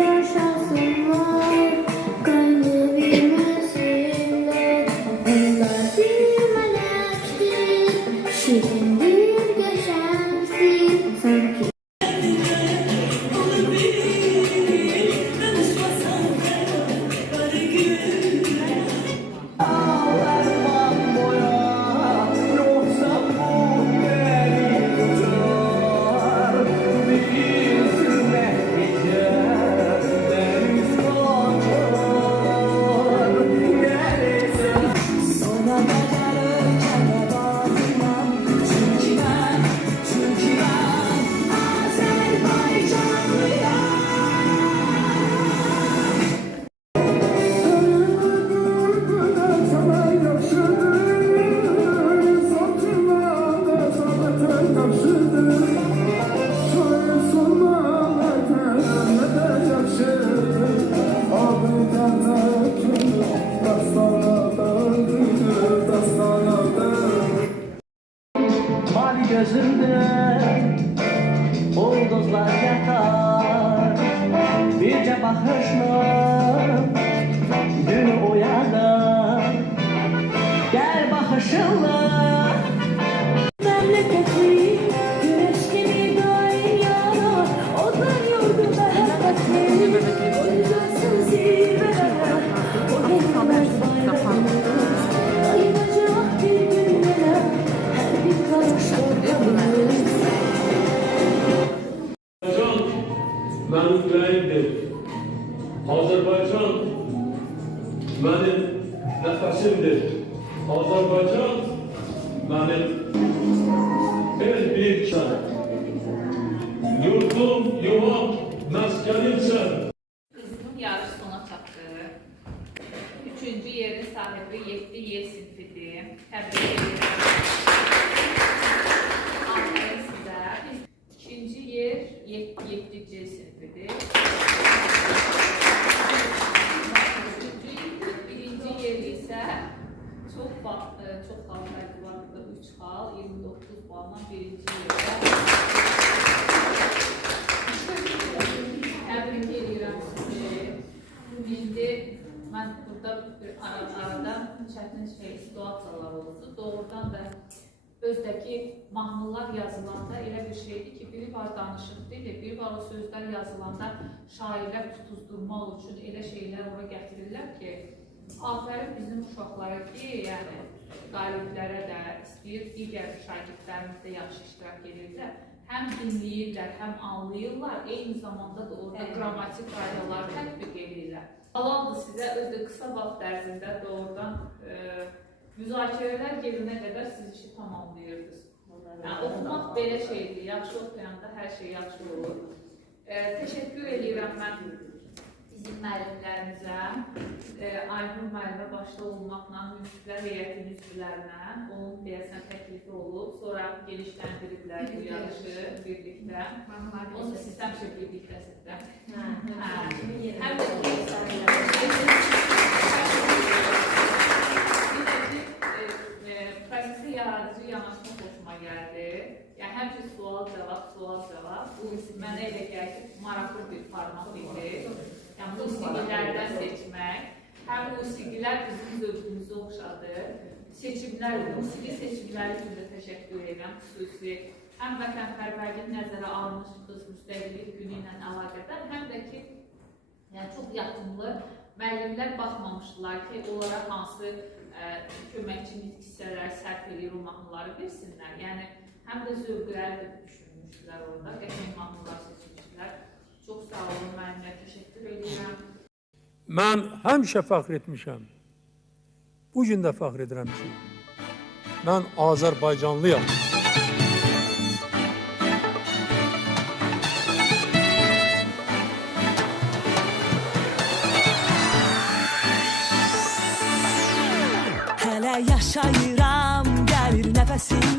yaşasınlar kaynı bilmesinler. Onlar bir melektir, şirindir, geçemezdir sanki. Mavi gözümde ulduzlar yatar, birce bakışla günü uyanır. Gel bakışınla Memleketi güneş gibi daim yanar, onlar yurdu mehabbeti. O yüzden zirvelere, o geçmez bayramı. Ayınacak bir günlere, her bir karış ortamız. Benim yüreğimdir. Azerbaycan benim nefesimdir. Azerbaycan benim en büyük şan. Yurdum, yuvam, meskenimsen. Kızımın yarış sona çatdı. 3. yerin sahibi 7Y sinfidir. Təbrik edirəm. Aferin sizə. 2. yer 7C sinfidir. 1. yer isə çox xal fərqi var. 3 xal, 29 balla 1-ci yerdə. Təbrik edirəm sizi. İndi mən burada arada çətin situasiyalar oldu. Doğrudan da özdəki mahnılar yazılanda elə bir şeydir ki, biri var danışıq dili, biri var o sözlər yazılanda şairlər tutuzdurmaq üçün elə şeylər ora gətirirlər ki, afərin bizim uşaqlara ki, yəni qaliblərə də istəyir, digər şagirdlərimiz də yaxşı iştirak edirlər. Həm dinləyirlər, həm anlayırlar, eyni zamanda da orada qrammatik qaydaları tətbiq edirlər. Halaldır sizə, özdə qısa vaxt ərzində doğrudan müzakirələr gelinə qədər siz işi tamamlayırdınız. Yəni, oxumaq belə şeydir, yaxşı oxuyanda hər şey yaxşı olur. Təşəkkür edirəm mən bizim müəllimlərimizə, Aynur müəllimə başda olmaqla, müşkülər heyətinin üzvlərinə, onun deyəsən təklifi olub, sonra genişləndiriblər bu yarışı birlikdə. Onu da siz həmişə birlikdəsizdə. Həm də prosesi yaradıcı yanaşma xoşuma gəldi. Yəni, həmçə sual-cavab. Bu mənə elə gəlir ki, maraqlı bir format idi. Yəni, musiqilərdən seçmək. Həm musiqilər bizim zövqümüzü oxşadı. Musiqi seçimləri üçün də təşəkkür edirəm, xüsusi. Həm vətənpərvərlik nəzərə almışdınız müstəqillik günü ilə əlaqədar, həm də ki, çox yaxınlı müəllimlər baxmamışdılar ki, onlara hansı köməkçi nitq hissələri sərf edir, o mahnıları versinlər. Yəni, həm də zövqləri də düşünmüşdülər orada, qəşəng mahnılar seçmişdilər. Çox sağ olun, müəllimə təşəkkür edirəm. Mən həmişə fəxr etmişəm. Bugün də fəxr edirəm ki, mən Azərbaycanlıyam. Hələ yaşayıram, gəlir nəfəsim